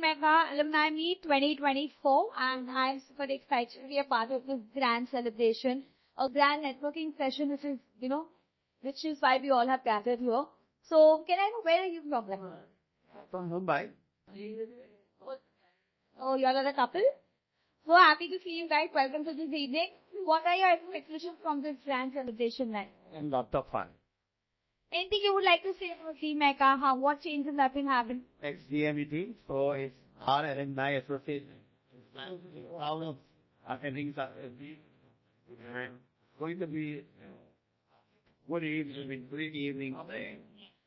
Mega Alumni Meet 2024, and I'm super excited to be a part of this grand celebration, a grand networking session, which is why we all have gathered here. So, can I know where are you from? From Mumbai. Oh, you all are a couple? So happy to see you guys. Welcome to this evening. What are your expectations from this grand celebration night? And lot of fun. Anything you would like to say about Mega? What changes have been happening? Ex-DMET, so it's our alumni association. Proud of attending going to be good evening, great evening.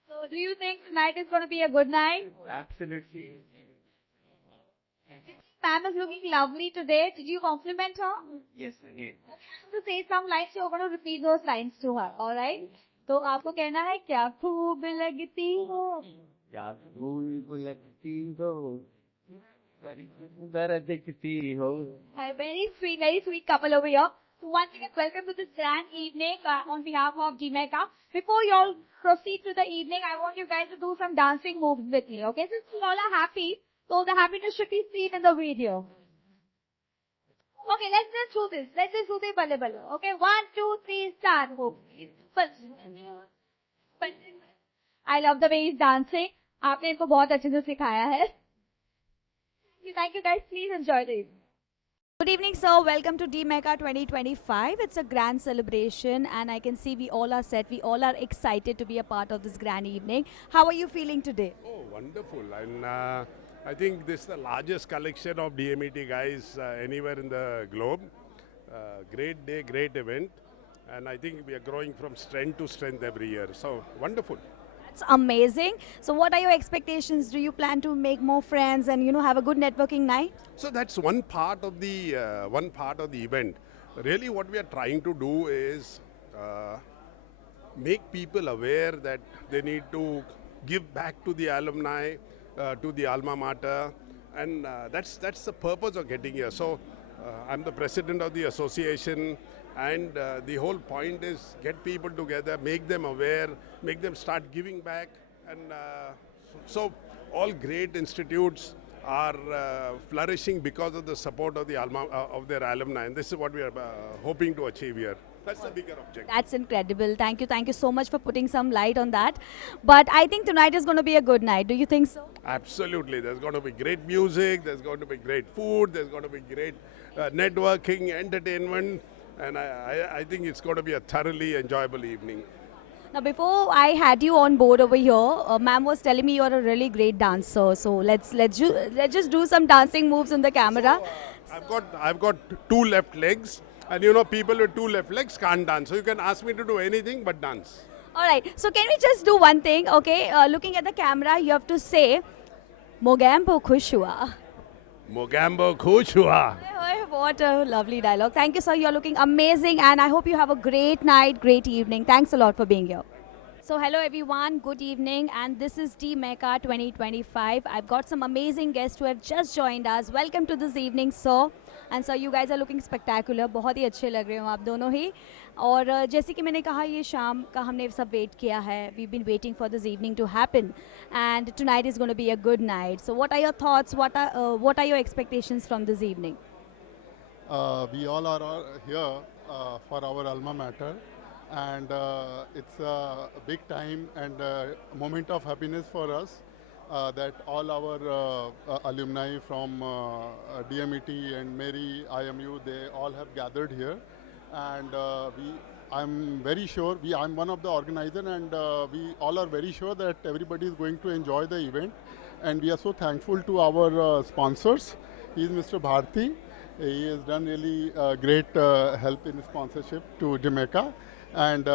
So do you think tonight is going to be a good night? Absolutely. Ma'am is looking lovely today. Did you compliment her? Yes, again. To say some lines, you're going to repeat those lines to her, alright? तो आपको कहना है क्या खूब लगती हो क्या खूब लगती हो सुंदर दिखती हो. Very sweet couple over here. So once again, welcome to this grand evening on behalf of Mega. Before you all proceed to the evening, I want you guys to do some dancing moves with me, okay? Since you all are happy, so the happiness should be seen in the video. Okay, let's just do this. Let's just do the balle balle. Okay, 1, 2, 3, start. I love the way he's dancing. आपने इनको बहुत अच्छे से सिखाया है. Thank you guys. Please enjoy the evening. Good evening, sir. Welcome to DMECA 2025. It's a grand celebration, and I can see we all are set. We all are excited to be a part of this grand evening. How are you feeling today? Oh, wonderful. And I think this is the largest collection of DMET guys anywhere in the globe. Great day, great event. And I think we are growing from strength to strength every year. So, wonderful. That's amazing. So what are your expectations? Do you plan to make more friends and, have a good networking night? So that's one part of the event. Really, what we are trying to do is make people aware that they need to give back to the alumni, to the alma mater, and that's the purpose of getting here. So I'm the president of the association, and the whole point is get people together, make them aware, make them start giving back, and so all great institutes are flourishing because of the support of the of their alumni, and this is what we are hoping to achieve here. That's the bigger objective. That's incredible. Thank you so much for putting some light on that. But I think tonight is going to be a good night. Do you think so? Absolutely. There's going to be great music, there's going to be great food, there's going to be great networking, entertainment, and I think it's going to be a thoroughly enjoyable evening. Now, before I had you on board over here, ma'am was telling me you're a really great dancer. So let's just do some dancing moves in the camera. So, I've got two left legs, and people with two left legs can't dance. So you can ask me to do anything but dance. All right. So can we just do one thing? Okay. Looking at the camera, you have to say, "Mogambo khush hua." Mogambo khush hua. What a lovely dialogue. Thank you, sir. You're looking amazing, and I hope you have a great night, great evening. Thanks a lot for being here. So hello everyone, good evening, and this is DMECA 2025. I've got some amazing guests who have just joined us. Welcome to this evening, sir. And sir, you guys are looking spectacular. बहुत ही अच्छे लग रहे हो आप दोनों ही. और जैसे कि मैंने कहा ये शाम का हमने सब वेट किया है. We've been waiting for this evening to happen, and tonight is going to be a good night. So what are your thoughts? What are your expectations from this evening? We all are here for our alma mater, and it's a big time and a moment of happiness for us that all our alumni from DMET and Mary, IMU, they all have gathered here, and I'm very sure, I'm one of the organizers, and we all are very sure that everybody is going to enjoy the event, and we are so thankful to our sponsors. He is Mr. Bharti. He has done really great help in sponsorship to Jamaica, and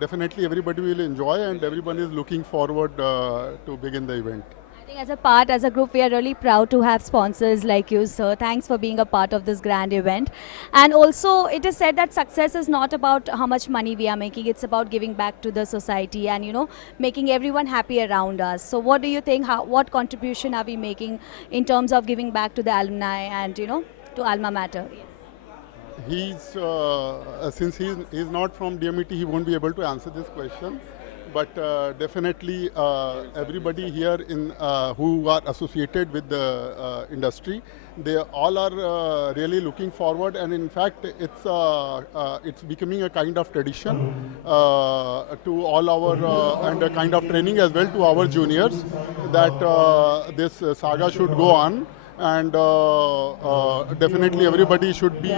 definitely everybody will enjoy, and everyone is looking forward to begin the event. I think as a group, we are really proud to have sponsors like you, sir. Thanks for being a part of this grand event. And also, it is said that success is not about how much money we are making. It's about giving back to the society and, making everyone happy around us. So what do you think? What contribution are we making in terms of giving back to the alumni and, to alma mater? Since he's not from DMET, he won't be able to answer this question. but definitely everybody here in who are associated with the industry, they all are really looking forward, and in fact, it's becoming a kind of tradition to all our and a kind of training as well to our juniors that this saga should go on. And definitely everybody should be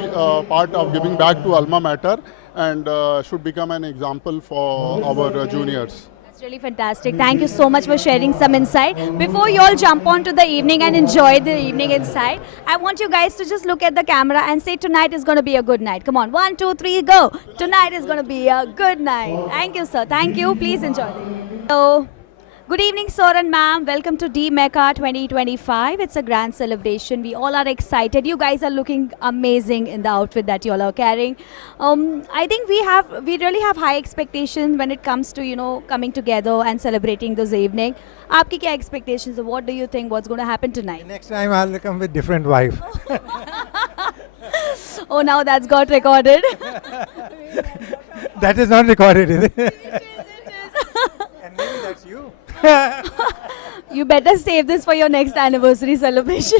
part of giving back to alma mater and should become an example for our juniors. That's really fantastic. Thank you so much for sharing some insight. Before you all jump on to the evening and enjoy the evening inside, I want you guys to just look at the camera and say tonight is going to be a good night. Come on, 1, 2, 3, go. Tonight is going to be a good night. Thank you, sir. Thank you. Please enjoy. So, good evening, sir and ma'am. Welcome to D-Mecca 2025. It's a grand celebration. We all are excited. You guys are looking amazing in the outfit that you all are carrying. I think we really have high expectations when it comes to coming together and celebrating this evening. Aapki kya expectations? What do you think? What's going to happen tonight? Next time I'll come with different wife. Oh, now that's got recorded. That is not recorded, is it? And maybe that's you. You better save this for your next anniversary celebration.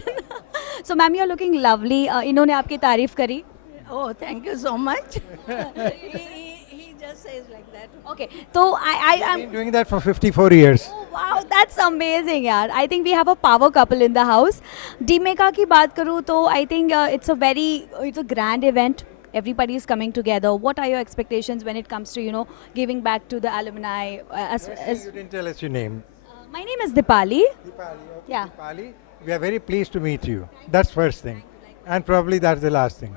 So, ma'am, you're looking lovely. इन्होंने आपकी तारीफ करी. Oh, thank you so much. he just says like that. Okay, so I've I'm. been doing that for 54 years. Oh, wow, that's amazing, yaar. I think we have a power couple in the house. D-Mecca की बात करूँ तो I think it's a grand event. Everybody is coming together. What are your expectations when it comes to giving back to the alumni? You didn't tell us your name. My name is Dipali. Dipali. Okay, Yeah. Dipali, we are very pleased to meet you. That's first thing. And probably that's the last thing.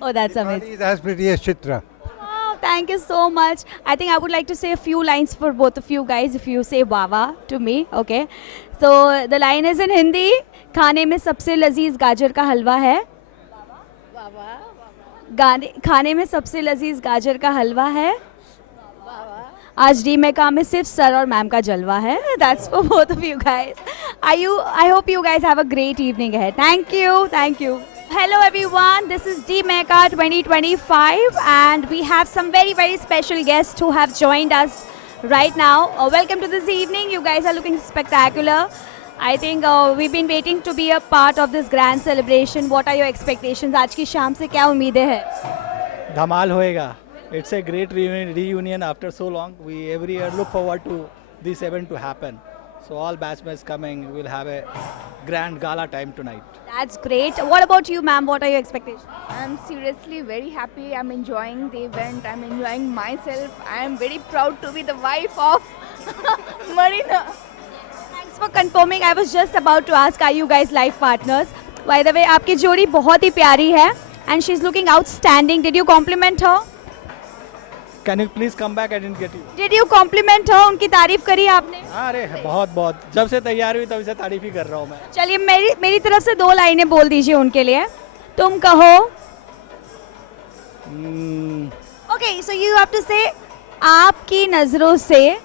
Oh, that's Dipali amazing. is as pretty as Chitra. Wow, thank you so much. I think I would like to say a few lines for both of you guys if you say wawa to me, okay? So the line is in Hindi. खाने में सबसे लजीज गाजर का हलवा है. खाने में सबसे लजीज गाजर का हलवा है. आज D-Mecca में सिर्फ सर और मैम का जलवा है. That's for both of you guys. I hope you guys have a great evening ahead. Thank you. Thank you. Hello everyone, this is D-Mecca 2025 and we have some very, very special guests who have joined us right now. Welcome to this evening. You guys are looking spectacular. I think we've been waiting to be a part of this grand celebration. What are your expectations? आज की शाम से क्या उम्मीदें हैं? धमाल होएगा. It's a great reunion after so long. We every year look forward to this event to happen. So all batchmates coming. We'll have a grand gala time tonight. That's great. What about you, ma'am? What are your expectations? I'm seriously very happy. I'm enjoying the event. I'm enjoying myself. I am very proud to be the wife of Marina. Thanks for confirming. I was just about to ask, are you guys life partners? By the way, आपकी जोड़ी बहुत ही प्यारी है and she's looking outstanding. Did you compliment her? Can you please come back? I didn't get you. Did you compliment her? उनकी तारीफ करी आपने? अरे बहुत जब से तैयार हुई तब से तारीफ ही कर रहा हूँ मैं. चलिए मेरी तरफ से 2 लाइनें बोल दीजिए उनके लिए. तुम कहो. Okay, so you have to say आपकी नजरों से.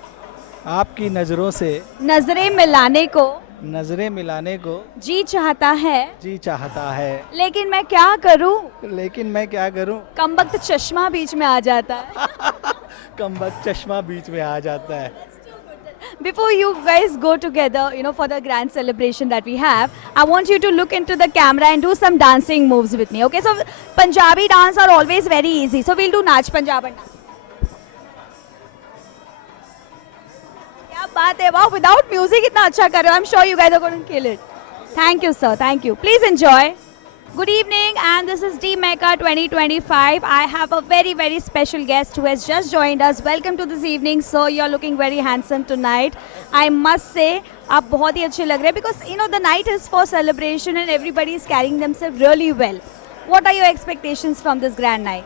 आपकी नजरों से नजरें मिलाने को. नजरें मिलाने को जी चाहता है. लेकिन मैं क्या करूं? कमबख्त चश्मा बीच में आ जाता है. कमबख्त चश्मा बीच में आ जाता है. Before you guys go together, for the grand celebration that we have, I want you to look into the camera and do some dancing moves with me. Okay, so Punjabi dance are always very easy. So we'll do Naach Punjab and dance. क्या बात है, wow, without music इतना अच्छा कर रहे हो. I'm sure you guys are going to kill it. Thank you, sir. Thank you. Please enjoy. Good evening, and this is D-Mecca 2025. I have a very, very special guest who has just joined us. Welcome to this evening, sir. You're looking very handsome tonight. I must say, आप बहुत ही अच्छे लग रहे हैं because the night is for celebration and everybody is carrying themselves really well. What are your expectations from this grand night?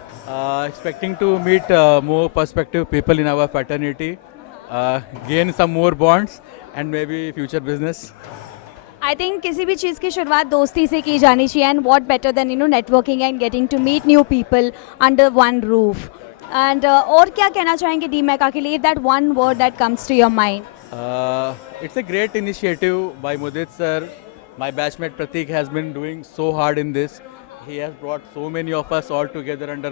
Expecting to meet more perspective people in our fraternity, gain some more bonds, and maybe future business. I think किसी भी चीज़ की शुरुआत दोस्ती से की जानी चाहिए and what better than networking and getting to meet new people under one roof. And और क्या कहना चाहेंगे D-Mecca के लिए? If that one word that comes to your mind. It's a great initiative by Mudit sir. My batchmate Pratik has been doing so hard in this. he has brought so many of us all together under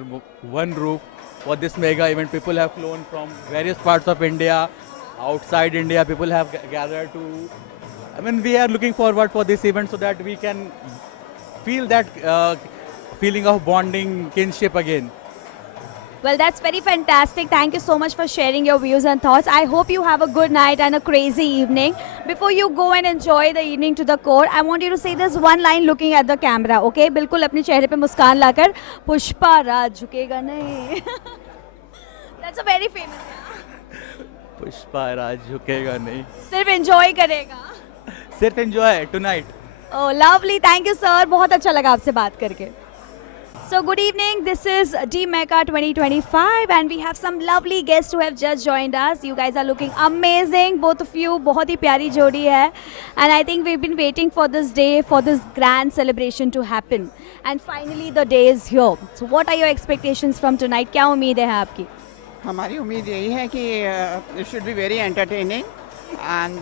one roof for this mega event. People have flown from various parts of India, outside India. People have gathered to. I mean, we are looking forward for this event so that we can feel that feeling of bonding, kinship again. Well, that's very fantastic. Thank you so much for sharing your views and thoughts. I hope you have a good night and a crazy evening. Before you go and enjoy the evening to the core, I want you to say this one line looking at the camera, okay? बिल्कुल अपने चेहरे पे मुस्कान लाकर पुष्पा राज झुकेगा नहीं. That's a very famous line. Pushpa Raj झुकेगा नहीं. सिर्फ enjoy करेगा. सिर्फ enjoy tonight. Oh, lovely. Thank you, sir. बहुत अच्छा लगा आपसे बात करके. So good evening, this is DMECA 2025 and we have some lovely guests who have just joined us. You guys are looking amazing, both of you. बहुत ही प्यारी जोड़ी है. And I think we've been waiting for this day, for this grand celebration to happen. And finally the day is here. So what are your expectations from tonight? क्या उम्मीद है आपकी? हमारी उम्मीद यही है कि it should be very entertaining and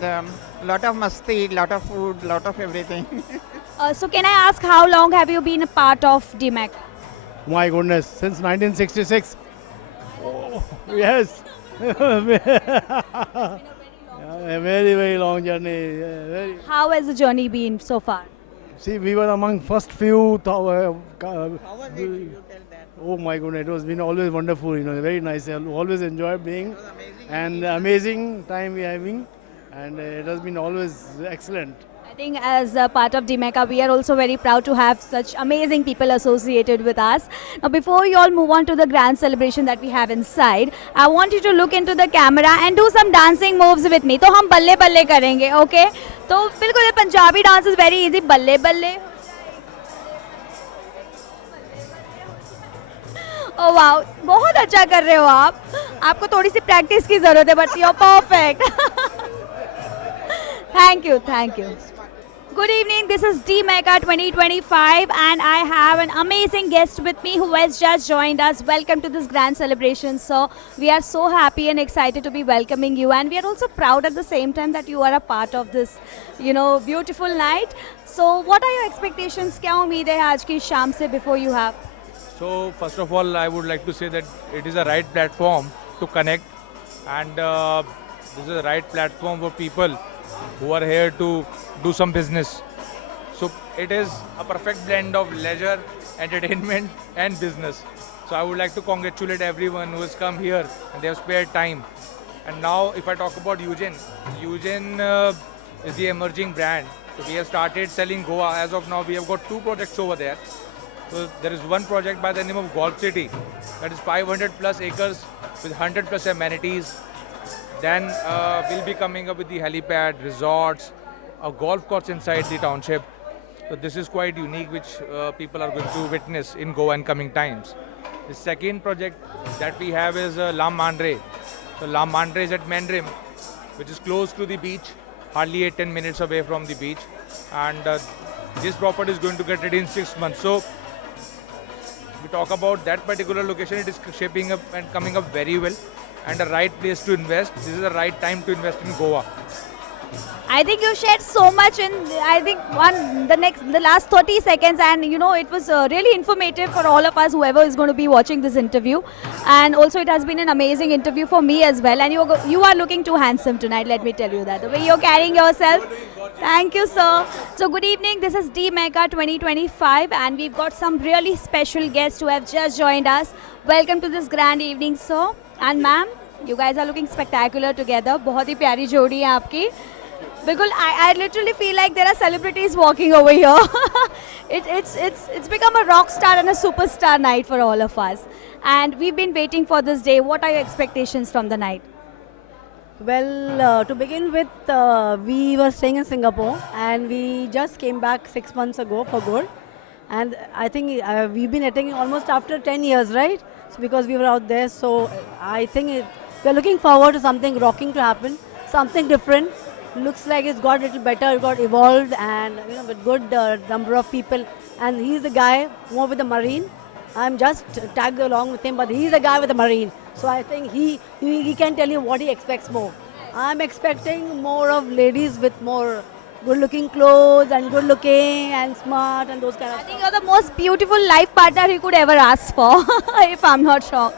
lot of masti, lot of food, lot of everything. So can I ask how long have you been a part of DMECA? My goodness, since 1966. Oh, yes. A very, very long journey. Yeah, very. How has the journey been so far? See, we were among first few. How was it? You tell that. Oh my goodness, it was been always wonderful. Very nice. I always enjoyed being, and amazing time we are having, and it has been always excellent. I think as a part of DMECA, we are also very proud to have such amazing people associated with us. Now, before you all move on to the grand celebration that we have inside, I want you to look into the camera and do some dancing moves with me. तो हम बल्ले बल्ले करेंगे, okay? तो बिल्कुल ये Punjabi dance is very easy. बल्ले बल्ले. Oh wow, बहुत अच्छा कर रहे हो आप. आपको थोड़ी सी practice की ज़रूरत है, but you're perfect. Thank you, thank you. Good evening, this is DMECA 2025 and I have an amazing guest with me who has just joined us. Welcome to this grand celebration, sir. We are so happy and excited to be welcoming you and we are also proud at the same time that you are a part of this, beautiful night. So what are your expectations? क्या उम्मीद है आज की शाम से before you have? So first of all, I would like to say that it is a right platform to connect and this is the right platform for people who are here to do some business. So it is a perfect blend of leisure, entertainment and business. So I would like to congratulate everyone who has come here and they have spared time. And now if I talk about Eugen is the emerging brand. So we have started selling Goa. As of now we have got 2 projects over there. So there is one project by the name of Golf City that is 500 plus acres with 100 plus amenities. Then we'll be coming up with the helipad, resorts, a golf course inside the township. So this is quite unique, which people are going to witness in Goa in coming times. The second project that we have is Lam Mandre. So Lam Mandre is at Mendrim, which is close to the beach, hardly 8-10 minutes away from the beach. And this property is going to get ready in 6 months. So we talk about that particular location, it is shaping up and coming up very well. And the right place to invest. This is the right time to invest in Goa. I think you shared so much in the last 30 seconds and it was really informative for all of us, whoever is going to be watching this interview. And also it has been an amazing interview for me as well. And you are looking too handsome tonight, let me tell you that. The way you're carrying yourself. Thank you, sir. So good evening, this is DMECA 2025 and we've got some really special guests who have just joined us. Welcome to this grand evening, sir. And ma'am, you guys are looking spectacular together. बहुत ही प्यारी जोड़ी है आपकी. बिल्कुल, I literally feel like there are celebrities walking over here. It's become a rock star and a superstar night for all of us. And we've been waiting for this day. What are your expectations from the night? Well, to begin with, we were staying in Singapore and we just came back 6 months ago for good. And I think we've been attending almost after 10 years, right? So because we were out there, so I think we're looking forward to something rocking to happen, something different. Looks like it's got a little better, it got evolved and with good number of people. And he's the guy more with the marine. I'm just tagged along with him, but he's the guy with the marine. So I think he can tell you what he expects more. I'm expecting more of ladies with more good-looking clothes and good-looking and smart and those kind of. I think you're the most beautiful life partner he could ever ask for, if I'm not wrong.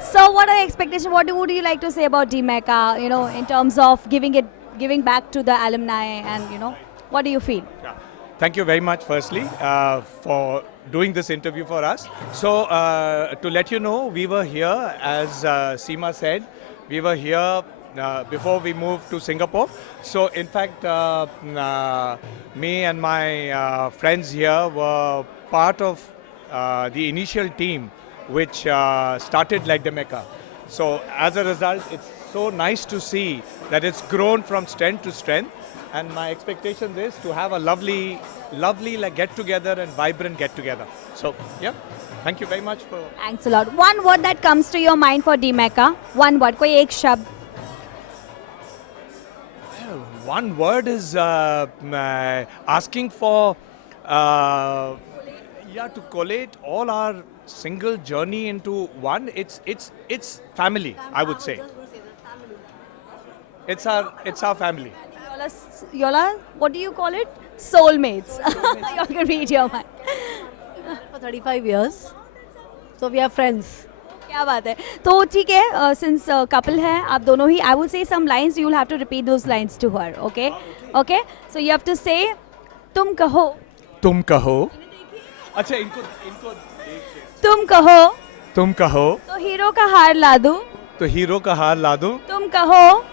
So, what are your expectations? What would you like to say about DMECA? You know, in terms of giving back to the alumni, and you know, what do you feel? Thank you very much, firstly, for doing this interview for us. So, to let you know, we were here, as Seema said, we were here before we moved to Singapore. So, in fact, me and my friends here were part of the initial team which started like DMECA. So, as a result, it's so nice to see that it's grown from strength to strength. And my expectation is to have a lovely like get together and vibrant get together. So yeah, thank you very much for. Thanks a lot. One word that comes to your mind for DMECA. One word. कोई एक शब्द. One word is asking for to collate all our single journey into one. It's family, I would say. It's our family. Yola, what do you call it? Soulmates. You can read your mind. For 35 years. So we are friends. क्या बात है. तो ठीक है, since couple है, आप दोनों ही, I will say some lines, you will have to repeat those lines to her, okay? Okay? So you have to say, तुम कहो. तुम कहो. अच्छा इनको तुम कहो. तुम कहो. तो हीरो का हार ला दूं. तो हीरो का हार ला दूं. तुम कहो.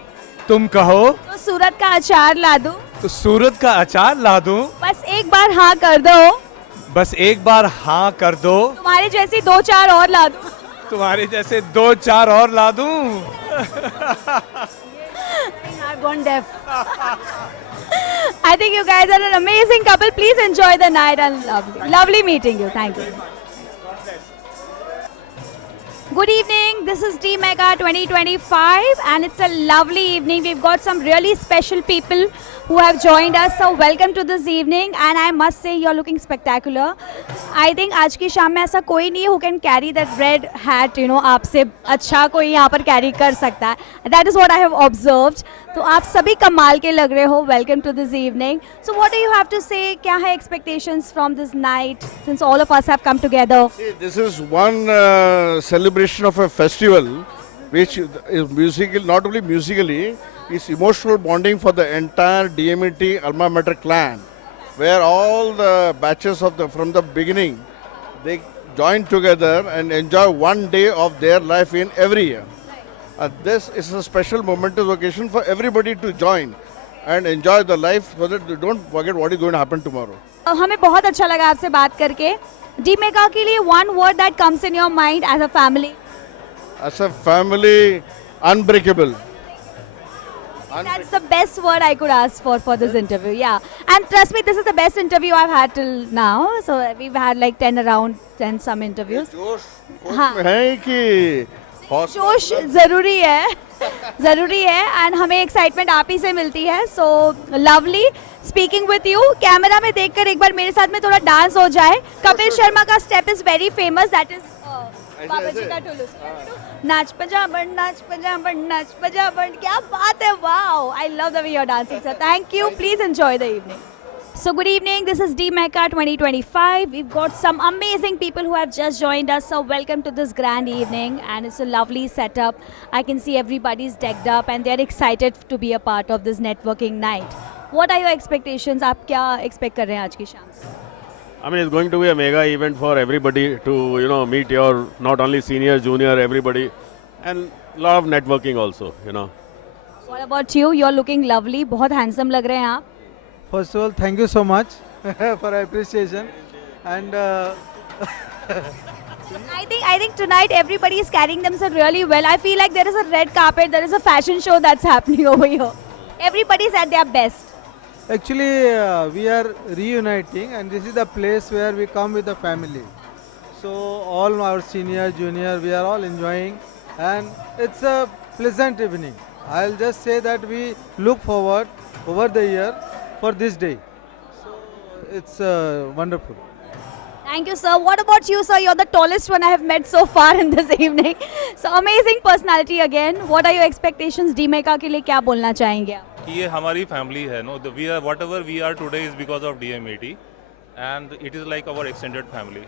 तुम कहो. तो सूरत का अचार ला दूं. तो सूरत का अचार ला दूं. बस एक बार हाँ कर दो. बस एक बार हाँ कर दो. तुम्हारे जैसी 2-4 और ला दूं. तुम्हारे जैसे 2-4 और ला दूं. I've gone deaf. I think you guys are an amazing couple. Please enjoy the night and lovely meeting you. Thank you. Good evening, this is DMECA 2025 and it's a lovely evening. We've got some really special people who have joined us. So welcome to this evening and I must say you're looking spectacular. I think आज की शाम में ऐसा कोई नहीं है who can carry that red hat, you know, आपसे अच्छा कोई यहाँ पर carry कर सकता है. That is what I have observed. तो आप सभी कमाल के लग रहे हो. Welcome to this evening. So what do you have to say? क्या है expectations from this night since all of us have come together? See, this is one celebration of a festival which is musical, not only musically, it's emotional bonding for the entire DMET Alma Mater clan, where all the batches of from the beginning, they join together and enjoy one day of their life in every year. This is a special momentous occasion for everybody to join and enjoy the life so that they don't forget what is going to happen tomorrow. हमें बहुत अच्छा लगा आपसे बात करके. DMECA के लिए one word that comes in your mind as a family. As a family, unbreakable. That's the best word I could ask for this interview. Yeah, and trust me, this is the best interview I've had till now. So we've had like 10 around 10 some interviews. हाँ. है कि जोश जरूरी है, जरूरी है and हमें excitement आप ही से मिलती है. So lovely speaking with you. Camera में देखकर एक बार मेरे साथ में थोड़ा डांस हो जाए. कपिल शर्मा का step is very famous. That is बाबा जी का टुलू. नाच पंजाबन, नाच पंजाबन, नाच पंजाबन. क्या बात है. Wow, I love the way you're dancing, sir. Thank you. Please enjoy the evening. So good evening, this is DMECA 2025. We've got some amazing people who have just joined us. So welcome to this grand evening and it's a lovely setup. I can see everybody's decked up and they're excited to be a part of this networking night. What are your expectations? आप क्या expect कर रहे हैं आज की शाम से? I mean, it's going to be a mega event for everybody to, you know, meet your not only senior, junior, everybody, and a lot of networking also, you know. What about you? You're looking lovely. बहुत handsome लग रहे हैं आप. First of all, thank you so much for appreciation. And I think tonight everybody is carrying themselves really well. I feel like there is a red carpet, there is a fashion show that's happening over here. Everybody's at their best. actually, we are reuniting, and this is the place where we come with the family. So all our senior, junior, we are all enjoying, and it's a pleasant evening. I'll just say that we look forward over the year for this day. So it's wonderful. Thank you, sir. What about you, sir? You're the tallest one I have met so far in this evening. So amazing personality again. What are your expectations? DMECA के लिए क्या बोलना चाहेंगे आप? कि ये हमारी family है. No, we are whatever we are today is because of DMAT, and it is like our extended family.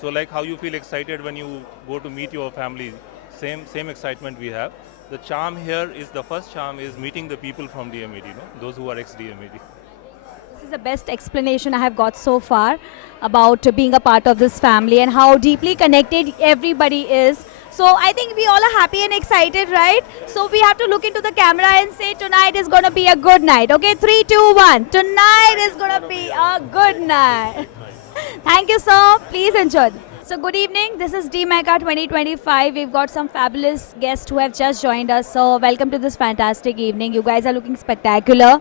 So like how you feel excited when you go to meet your family, same excitement we have. The charm here is, the first charm is meeting the people from DMAT, those who are ex-DMAT. This is the best explanation I have got so far about being a part of this family and how deeply connected everybody is. So I think we all are happy and excited, right? So we have to look into the camera and say tonight is going to be a good night. Okay, 3, 2, 1. Tonight is going to be a good night. Thank you, sir. Please enjoy. So good evening. This is DMECA 2025. We've got some fabulous guests who have just joined us. So welcome to this fantastic evening. You guys are looking spectacular.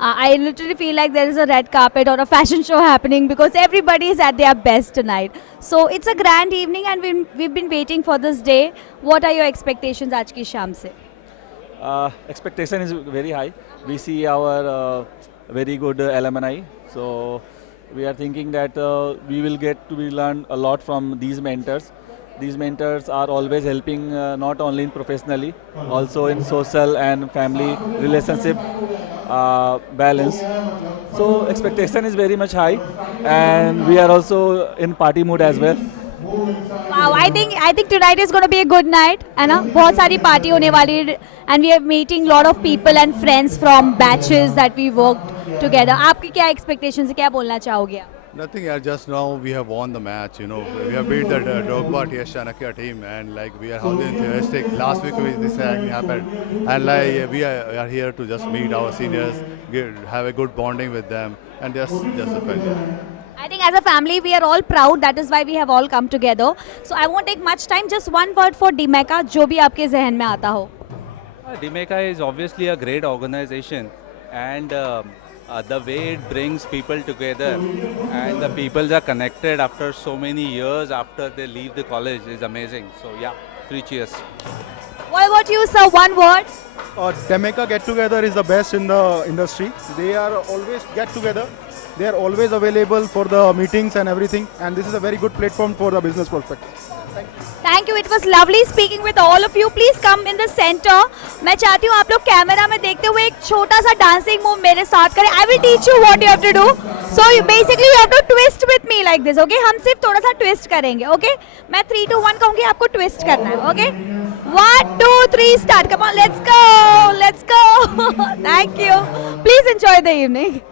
I literally feel like there is a red carpet or a fashion show happening because everybody is at their best tonight. So it's a grand evening and we've been waiting for this day. What are your expectations आज की शाम से? Expectation is very high. We see our very good alumni. So we are thinking that we will get to learn a lot from these mentors. These mentors are always helping not only in professionally, also in social and family relationship balance. So expectation is very much high, and we are also in party mood as well. Wow, I think tonight is going to be a good night, है ना? बहुत सारी party होने वाली है, and we are meeting lot of people and friends from batches that we worked together. आपकी क्या expectations है, क्या बोलना चाहोगे आप? Nothing, just now we have won the match, we have beat the Drogba TS Chanakya team, and like we are highly enthusiastic. Last week this happened, and like we are here to just meet our seniors, have a good bonding with them, and just a pleasure. I think as a family we are all proud. That is why we have all come together. So I won't take much time. Just one word for DMECA, जो भी आपके जहन में आता हो. DMECA is obviously a great organization, and the way it brings people together and the people are connected after so many years after they leave the college is amazing. So yeah, 3 cheers. What about you, sir? One word. DMECA get together is the best in the industry. They are always get together. They are always available for the meetings and everything, and this is a very good platform for the business perspective. Thank you. It was lovely speaking with all of you. Please come in the center. मैं चाहती हूँ आप लोग camera में देखते हुए एक छोटा सा डांसिंग मूव मेरे साथ करें. I will teach you what you have to do. So basically you have to twist with me like this. Okay? हम सिर्फ थोड़ा सा twist करेंगे. Okay? मैं 3, 2, 1 कहूँगी, आपको twist करना है. Okay? 1, 2, 3, start. Come on, let's go. Let's go. Thank you. Please enjoy the evening.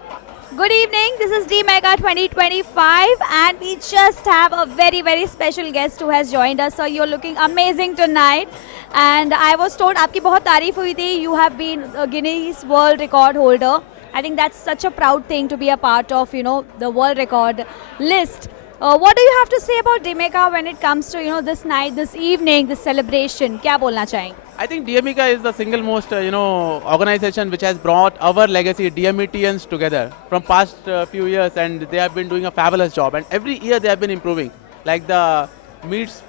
Good evening, this is DMECA 2025 and we just have a very, very special guest who has joined us. So you're looking amazing tonight and I was told आपकी बहुत तारीफ हुई थी. You have been a Guinness World Record holder. I think that's such a proud thing to be a part of, the world record list. What do you have to say about DMECA when it comes to, this night, this evening, this celebration? क्या बोलना चाहेंगे? I think DMECA is the single most, organization which has brought our legacy DMETians together from past few years, and they have been doing a fabulous job. And every year they have been improving. Like the meets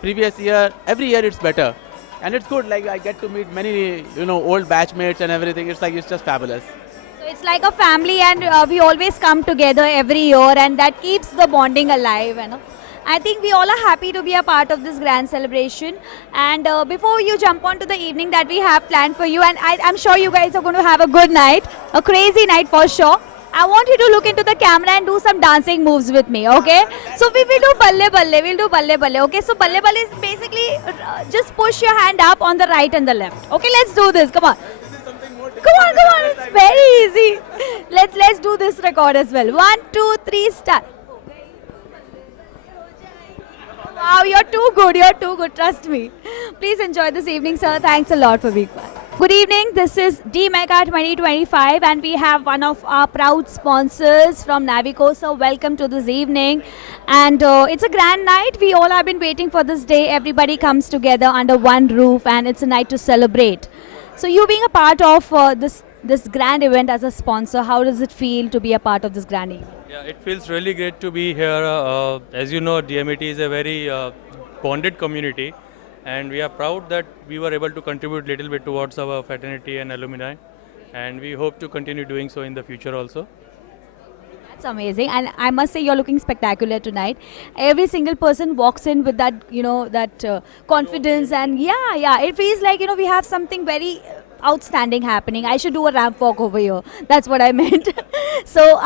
previous year, every year it's better, and it's good. Like I get to meet many, old batchmates and everything. It's just fabulous. So it's like a family, and we always come together every year, and that keeps the bonding alive. I think we all are happy to be a part of this grand celebration. And before you jump on to the evening that we have planned for you, and I'm sure you guys are going to have a good night, a crazy night for sure. I want you to look into the camera and do some dancing moves with me, okay? So we will do balle balle, we'll do balle balle, okay? So balle balle is basically just push your hand up on the right and the left. Okay, let's do this, come on. Come on, it's very easy. Let's do this record as well. 1, 2, 3, start. Wow, you're too good, trust me. Please enjoy this evening, sir. Thanks a lot for being part. Good evening, this is DMECA 2025 and we have one of our proud sponsors from Navico. So welcome to this evening. And it's a grand night. We all have been waiting for this day. Everybody comes together under one roof and it's a night to celebrate. So you being a part of this grand event as a sponsor, how does it feel to be a part of this grand event? Yeah, it feels really great to be here. As you know, DMET is a very bonded community, and we are proud that we were able to contribute a little bit towards our fraternity and alumni, and we hope to continue doing so in the future also. That's amazing, and I must say you're looking spectacular tonight. Every single person walks in with that, that confidence, and yeah, it feels like we have something very outstanding happening. I should do a ramp walk over here. That's what I meant. So,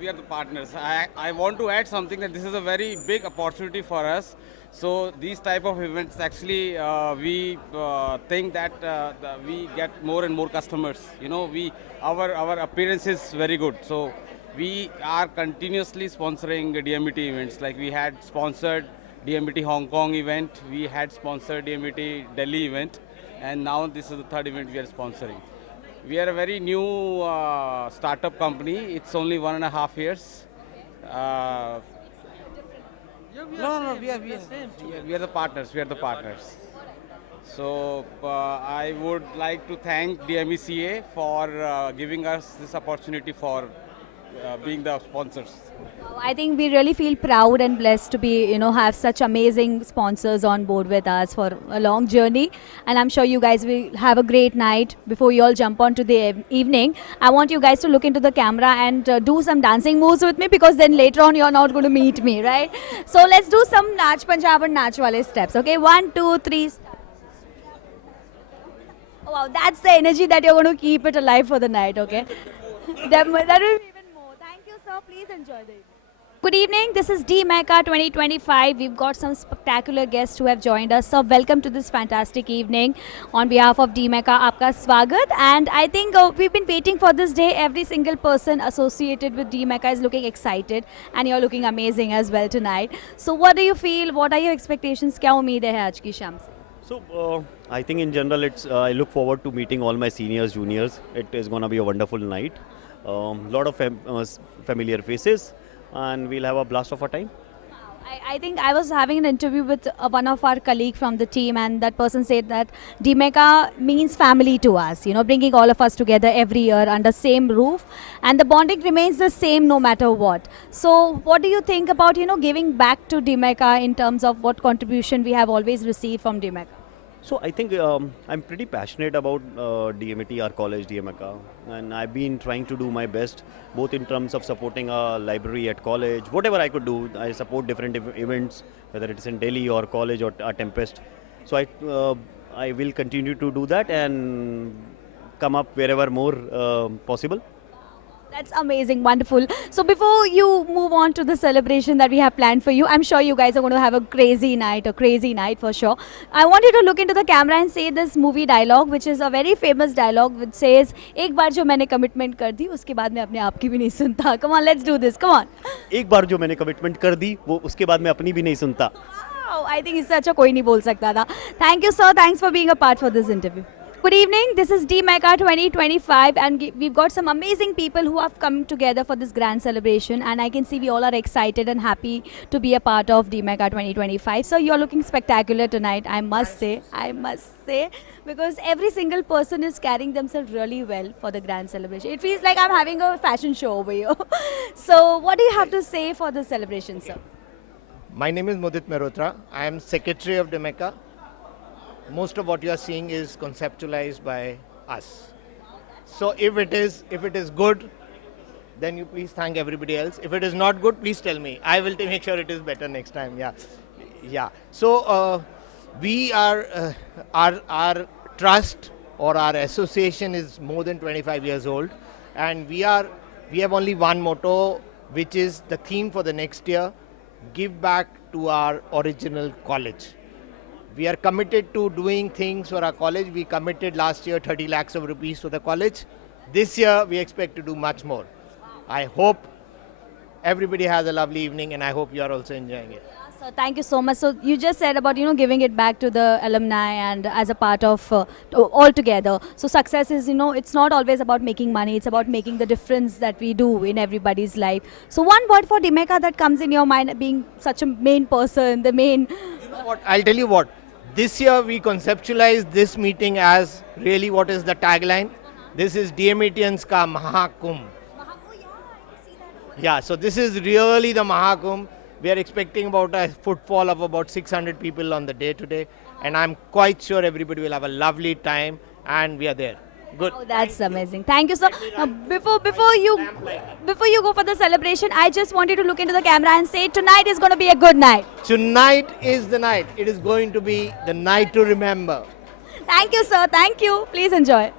We are the partners. I want to add something that this is a very big opportunity for us. So these type of events actually we think that we get more and more customers. You know, our appearance is very good. So we are continuously sponsoring DMET events. Like we had sponsored DMET Hong Kong event, we had sponsored DMET Delhi event, and now this is the third event we are sponsoring. We are a very new startup company. It's only 1.5 years. No, we are the partners. We are the partners. So I would like to thank DMECA for giving us this opportunity for being the sponsors. I think we really feel proud and blessed to be, have such amazing sponsors on board with us for a long journey. And I'm sure you guys will have a great night before you all jump on to the evening. I want you guys to look into the camera and do some dancing moves with me, because then later on you're not going to meet me, right? So let's do some Nach Punjab and Nach Wale steps, okay? 1, 2, 3. Oh, wow, that's the energy that you're going to keep it alive for the night, okay? that will be even more. Thank you, sir. Please enjoy the evening. Good evening. This is DMECA 2025. We've got some spectacular guests who have joined us. So welcome to this fantastic evening. On behalf of DMECA, aapka swagat. And I think we've been waiting for this day. Every single person associated with DMECA is looking excited, and you're looking amazing as well tonight. So what do you feel? What are your expectations? Kya umeed hai aaj ki sham se? So I think in general, I look forward to meeting all my seniors, juniors. It is going to be a wonderful night. Lot of familiar faces, and we'll have a blast of a time. I think I was having an interview with one of our colleague from the team, and that person said that DMECA means family to us, bringing all of us together every year under same roof, and the bonding remains the same no matter what. So what do you think about, giving back to DMECA in terms of what contribution we have always received from DMECA? So I think I'm pretty passionate about DMET, our college, DMECA, and I've been trying to do my best, both in terms of supporting a library at college, whatever I could do. I support different events, whether it's in Delhi or college or Tempest. So I will continue to do that and come up wherever more possible. That's amazing, wonderful. So before you move on to the celebration that we have planned for you, I'm sure you guys are going to have a crazy night for sure. I want you to look into the camera and say this movie dialogue, which is a very famous dialogue, which says, "एक बार जो मैंने commitment कर दी, उसके बाद मैं अपने आप की भी नहीं सुनता." Come on, let's do this. Come on. एक बार जो मैंने commitment कर दी, वो उसके बाद मैं अपनी भी नहीं सुनता. Wow, I think इससे अच्छा कोई नहीं बोल सकता था. Thank you, sir. Thanks for being a part for this interview. Good evening, this is DMECA 2025, and we've got some amazing people who have come together for this grand celebration, and I can see we all are excited and happy to be a part of DMECA 2025. So you're looking spectacular tonight, I must say, because every single person is carrying themselves really well for the grand celebration. It feels like I'm having a fashion show over here. So what do you have to say for the celebration, sir? My name is Mudit Mehrotra. I am secretary of DMECA. Most of what you are seeing is conceptualized by us. So if it is good, then you please thank everybody else. If it is not good, please tell me. I will make sure it is better next time. Yeah. So we are our trust or our association is more than 25 years old, and we have only one motto, which is the theme for the next year: give back to our original college. We are committed to doing things for our college. We committed last year 30 lakhs of rupees for the college. This year we expect to do much more. I hope everybody has a lovely evening, and I hope you are also enjoying it. So thank you so much. So you just said about giving it back to the alumni and as a part of all together. So success is it's not always about making money. It's about making the difference that we do in everybody's life. So one word for DMECA that comes in your mind, being such a main person, the main. You know what? I'll tell you what. This year we conceptualized this meeting as really what is the tagline. This is DMETians ka Mahakumbh. Yeah, so this is really the Mahakumbh. We are expecting about a footfall of about 600 people on the day today, and I'm quite sure everybody will have a lovely time, and we are there. Good. Oh, that's amazing. Thank you, sir. Now, before you go for the celebration, I just want you to look into the camera and say tonight is going to be a good night. Tonight is the night. It is going to be the night to remember. Thank you, sir. Thank you. Please enjoy.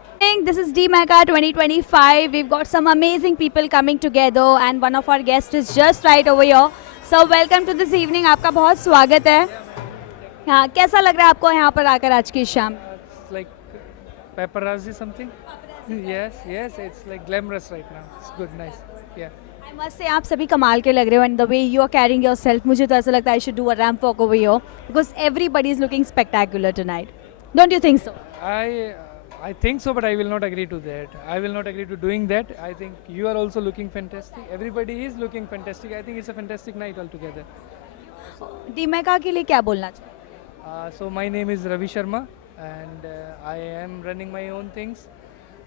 This is DMECA 2025. We've got some amazing people coming together, and one of our guests is just right over here. So welcome to this evening. आपका बहुत स्वागत है. हाँ, कैसा लग रहा है आपको यहाँ पर आकर आज की शाम? It's like paparazzi something. Yes, it's like glamorous right now. It's good, nice. Yeah. I must say आप सभी कमाल के लग रहे हो, and the way you are carrying yourself, मुझे तो ऐसा लगता है I should do a ramp walk over here because everybody is looking spectacular tonight. Don't you think so? I think so, but I will not agree to that. I will not agree to doing that. I think you are also looking fantastic. Everybody is looking fantastic. I think it's a fantastic night altogether. DMECA के लिए क्या बोलना चाहिए? So my name is Ravi Sharma, and I am running my own things,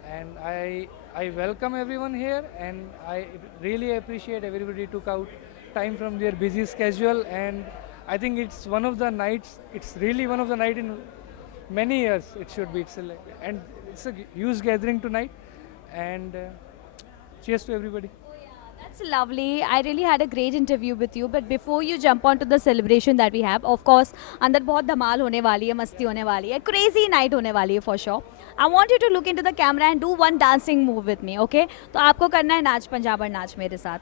and I welcome everyone here, and I really appreciate everybody took out time from their busy schedule, and I think it's one of the nights. It's really one of the night in many years. It should be. And it's a huge gathering tonight, and cheers to everybody. That's lovely. I really had a great interview with you. But before you jump on to the celebration that we have, of course, अंदर बहुत धमाल होने वाली है, मस्ती होने वाली है, crazy night होने वाली है for sure. I want you to look into the camera and do one dancing move with me, okay? तो आपको करना है नाच पंजाबर नाच मेरे साथ.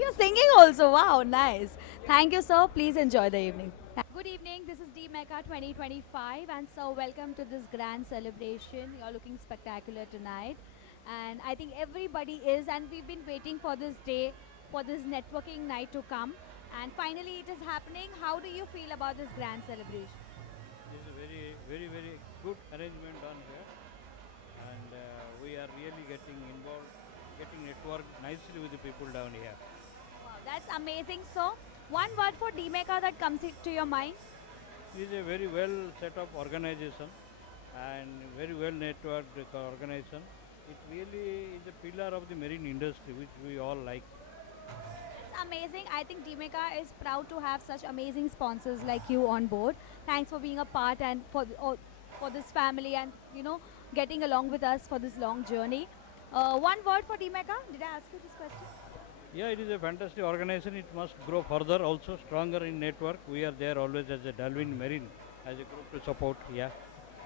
You're singing also. Wow, nice. Thank you, sir. Please enjoy the evening. Good evening. This is DMECA 2025, and so welcome to this grand celebration. You're looking spectacular tonight, and I think everybody is. And we've been waiting for this day, for this networking night to come, and finally it is happening. How do you feel about this grand celebration? This is a very good arrangement done here, and we are really getting involved, getting networked nicely with the people down here. Wow, that's amazing, sir. One word for DMECA that comes to your mind? It is a very well set up organization and very well networked organization. It really is a pillar of the marine industry, which we all like. It's amazing. I think DMECA is proud to have such amazing sponsors like you on board. Thanks for being a part and for this family, and getting along with us for this long journey. One word for DMECA. Did I ask you this question? Yeah, it is a fantastic organization. It must grow further, also stronger in network. We are there always as a Dalwin Marine, as a group to support. Yeah.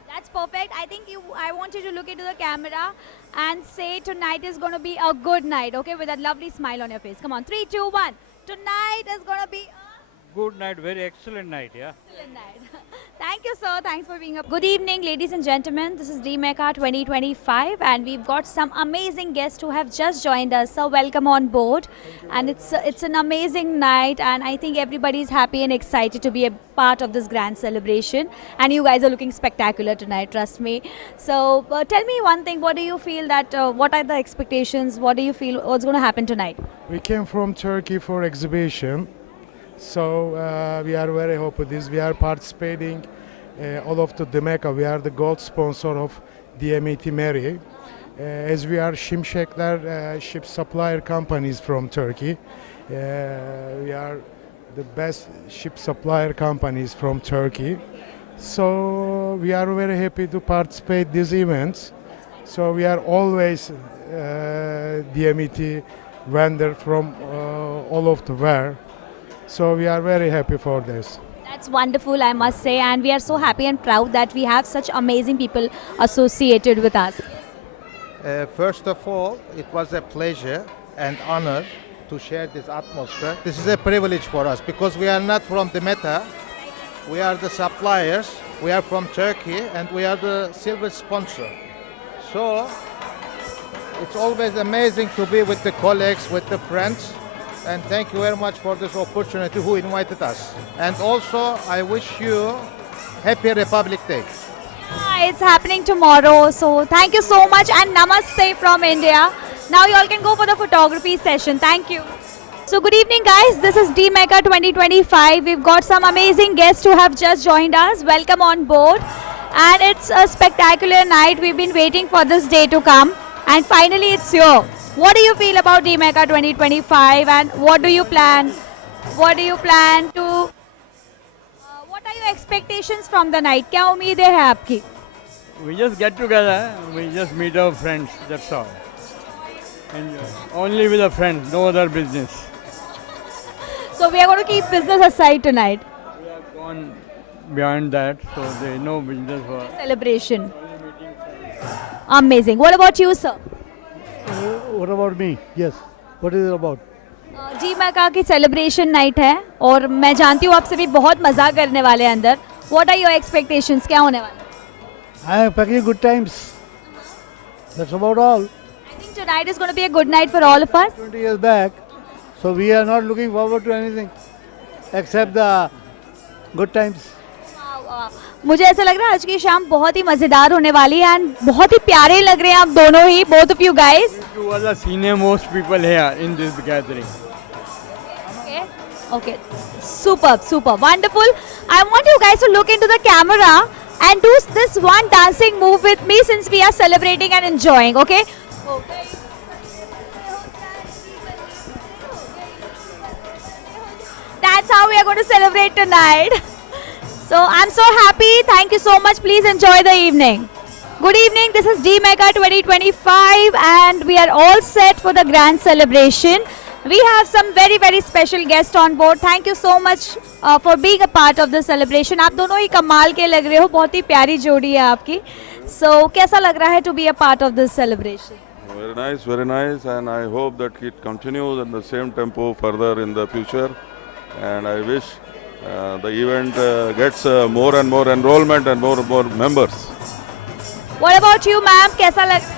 That's perfect. I want you to look into the camera and say tonight is going to be a good night, okay? With that lovely smile on your face. Come on, 3, 2, 1. Tonight is going to be a good night, very excellent night, yeah. Excellent night. Thank you, sir. Thanks for being up. Good evening, ladies and gentlemen. This is DMECA 2025, and we've got some amazing guests who have just joined us. So welcome on board. And it's an amazing night, and I think everybody is happy and excited to be a part of this grand celebration. And you guys are looking spectacular tonight, trust me. So tell me one thing. What do you feel that? What are the expectations? What do you feel? What's going to happen tonight? We came from Turkey for exhibition. So we are very happy with this. We are participating all of the DMECA. We are the gold sponsor of DMET Mary. As we are Şimşekler ship supplier companies from Turkey. We are the best ship supplier companies from Turkey. So we are very happy to participate these events. So we are always DMET vendor from all of the world. So we are very happy for this. That's wonderful, I must say, and we are so happy and proud that we have such amazing people associated with us. First of all, it was a pleasure and honor to share this atmosphere. This is a privilege for us because we are not from DMECA. We are the suppliers. We are from Turkey, and we are the silver sponsor. So it's always amazing to be with the colleagues, with the friends. And thank you very much for this opportunity who invited us. And also, I wish you Happy Republic Day. It's happening tomorrow, so thank you so much, and namaste from India. Now you all can go for the photography session. Thank you. So good evening, guys. This is DMECA 2025. We've got some amazing guests who have just joined us. Welcome on board. And it's a spectacular night. We've been waiting for this day to come. And finally, it's here. What do you feel about DMECA 2025, and what do you plan? What do you plan to? What are your expectations from the night? क्या उम्मीदें हैं आपकी? We just get together, we just meet our friends, that's all. Enjoy. Only with a friend, no other business. So we are going to keep business aside tonight. We are on beyond that, so there is no business for Celebration. Amazing. What about you, sir? What about me? Yes. What is it about? जी मैका की celebration night है और मैं जानती हूँ आप सभी बहुत मजा करने वाले हैं अंदर. What are your expectations? क्या होने वाला है? I am packing good times. That's about all. I think tonight is going to be a good night for all of us. 20 years back, so we are not looking forward to anything except the good times. मुझे ऐसा लग रहा है आज की शाम बहुत ही मजेदार होने वाली है एंड बहुत ही प्यारे लग रहे हैं आप दोनों ही, both of you guys. you are the senior most people here in this gathering. Okay, superb, wonderful. I want you guys to look into the camera and do this one dancing move with me since we are celebrating and enjoying, okay? That's how we are going to celebrate tonight. So I'm so happy. Thank you so much. Please enjoy the evening. Good evening. This is D-Mecca 2025 and we are all set for the grand celebration. We have some very special guests on board. Thank you so much for being a part of the celebration. आप दोनों ही कमाल के लग रहे हो, बहुत ही प्यारी जोड़ी है आपकी. So कैसा लग रहा है to be a part of this celebration? Very nice, and I hope that it continues in the same tempo further in the future. And I wish the event gets more and more enrollment and more members. What about you, ma'am? कैसा लग रहा है?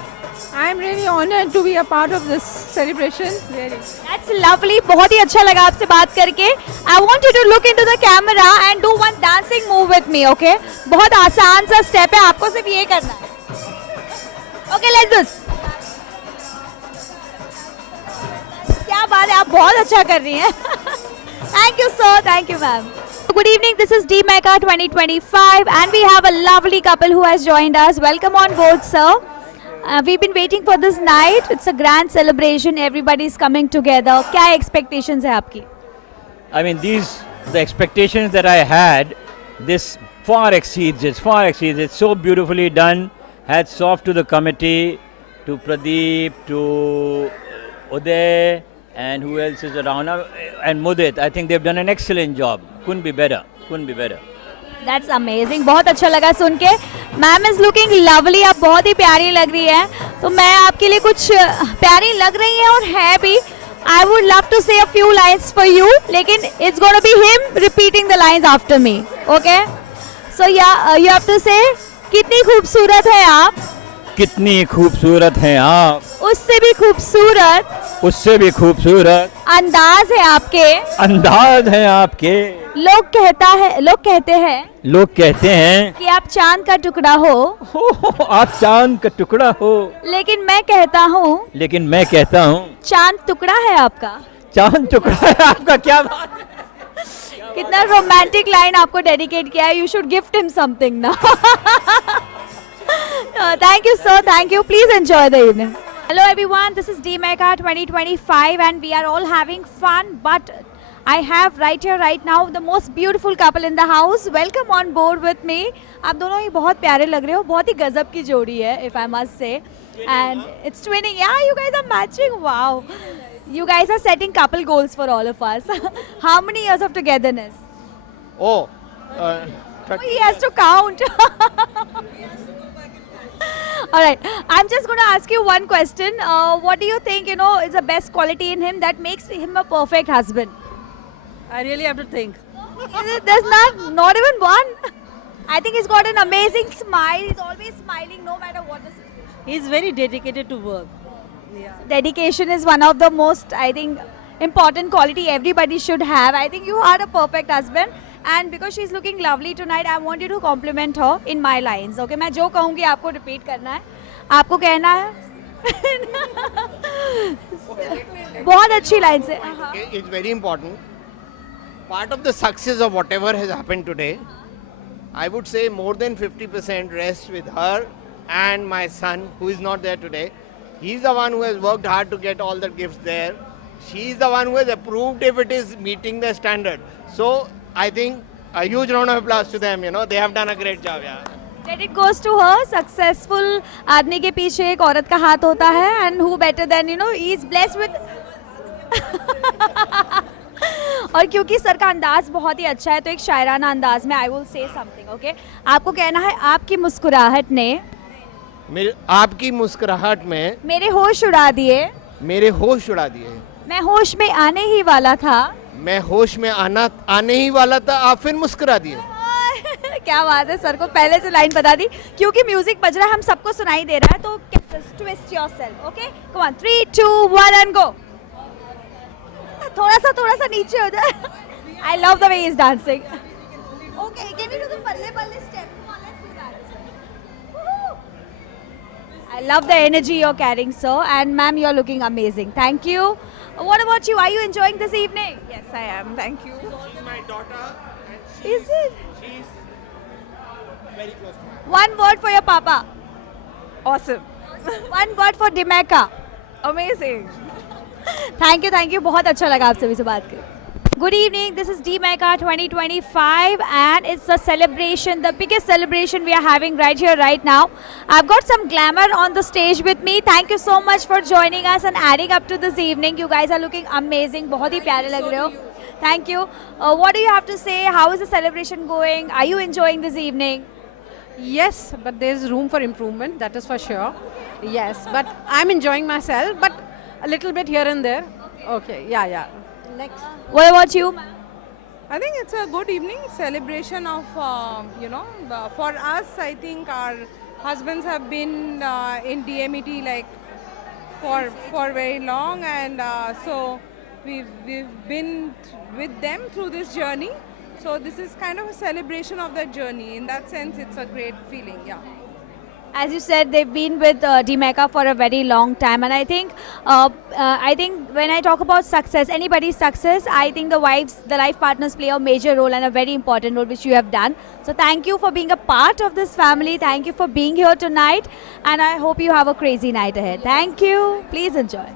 I'm really honored to be a part of this celebration. Really. That's lovely. बहुत ही अच्छा लगा आपसे बात करके. I want you to look into the camera and do one dancing move with me, okay? बहुत आसान सा step है, आपको सिर्फ ये करना है. Okay, let's do this. क्या बात है, आप बहुत अच्छा कर रही हैं. Thank you, sir. Thank you, ma'am. Good evening. This is D-Mecca 2025, and we have a lovely couple who has joined us. Welcome on board, sir. We've been waiting for this night. It's a grand celebration. Everybody's coming together. क्या expectations है आपकी? I mean, the expectations that I had, this far exceeds it. It's so beautifully done. Hats off to the committee, to Pradeep, to Uday, and who else is around, and Mudit. I think they've done an excellent job. Couldn't be better. That's amazing. बहुत अच्छा लगा सुन के. Ma'am is looking lovely. आप बहुत ही प्यारी लग रही है. तो मैं आपके लिए कुछ प्यारी लग रही है और है भी. I would love to say a few lines for you, लेकिन it's gonna be him repeating the lines after me. Okay? So yeah, you have to say, कितनी खूबसूरत है आप. कितनी खूबसूरत हैं आप. उससे भी खूबसूरत. अंदाज है आपके. लोग कहते हैं कि आप चांद का टुकड़ा हो. आप चांद का टुकड़ा हो. लेकिन मैं कहता हूँ चांद टुकड़ा है आपका. क्या बात है. कितना रोमांटिक लाइन आपको डेडिकेट किया है. You should gift him something ना. Thank you, sir. Thank you. Please enjoy the evening. Hello, everyone. This is D-Mecca 2025, and we are all having fun. But I have right here, right now, the most beautiful couple in the house. Welcome on board with me. आप दोनों ही बहुत प्यारे लग रहे हो. बहुत ही गजब की जोड़ी है, if I must say. And it's twinning. Yeah, you guys are matching. Wow. You guys are setting couple goals for all of us. How many years of togetherness? He has to count. All right, I'm just going to ask you one question. What do you think, is the best quality in him that makes him a perfect husband? I really have to think. There's not even one. I think he's got an amazing smile. He's always smiling no matter what the situation. He's very dedicated to work. Yeah. Dedication is one of the most, I think, important quality everybody should have. I think you are a perfect husband. And because she's looking lovely tonight, I want you to compliment her in my lines. Okay, मैं जो कहूँगी आपको repeat करना है. आपको कहना है. बहुत अच्छी line से. It's very important. Part of the success of whatever has happened today, I would say more than 50% rests with her and my son, who is not there today. He's the one who has worked hard to get all the gifts there. She's the one who has approved if it is meeting the standard. So I think a huge round of applause to them. They have done a great job. Yeah. Credit goes to her. Successful आदमी के पीछे एक औरत का हाथ होता है, and who better than he is blessed with. और क्योंकि सर का अंदाज बहुत ही अच्छा है तो एक शायराना अंदाज में I will say something, okay? आपको कहना है आपकी मुस्कुराहट ने आपकी मुस्कुराहट में मेरे होश उड़ा दिए, मेरे होश उड़ा दिए। मैं होश में आने ही वाला था। मैं होश में आने ही वाला था, आप फिर मुस्कुरा दिए। क्या बात है, सर को पहले से लाइन बता दी। क्योंकि म्यूजिक बज रहा है, हम सबको सुनाई दे रहा है, तो twist yourself, okay? Come on, 3 2 1 and go. थोड़ा सा नीचे हो जाए। I love the way he is dancing. Okay, can you do the बल्ले बल्ले step? Come on, let's do that. I love the energy you're carrying, sir. And ma'am, you're looking amazing. Thank you. What about you? Are you enjoying this evening? Yes, I am. Thank you. She's my daughter. Is it? She's very close to me. One word for your papa. Awesome. One word for Dimeka. Amazing. Thank you. बहुत अच्छा लगा आप सभी से बात करके. Good evening, this is DMECA 2025 and it's a celebration, the biggest celebration we are having right here, right now. I've got some glamour on the stage with me. Thank you so much for joining us and adding up to this evening. You guys are looking amazing. बहुत ही प्यारे लग रहे हो. Thank you. What do you have to say? How is the celebration going? Are you enjoying this evening? Yes, but there's room for improvement, that is for sure. Yes, but I'm enjoying myself, but a little bit here and there. Okay, yeah. Next. What about you, ma'am? I think it's a good evening celebration of, for us, I think our husbands have been in DMET like for very long, and so we've been with them through this journey. So this is kind of a celebration of that journey. In that sense, it's a great feeling, yeah. As you said, they've been with DMECA for a very long time, and I think when I talk about success, anybody's success, I think the life partners play a major role and a very important role, which you have done. So thank you for being a part of this family. Thank you for being here tonight, and I hope you have a crazy night ahead. Thank you. Please enjoy.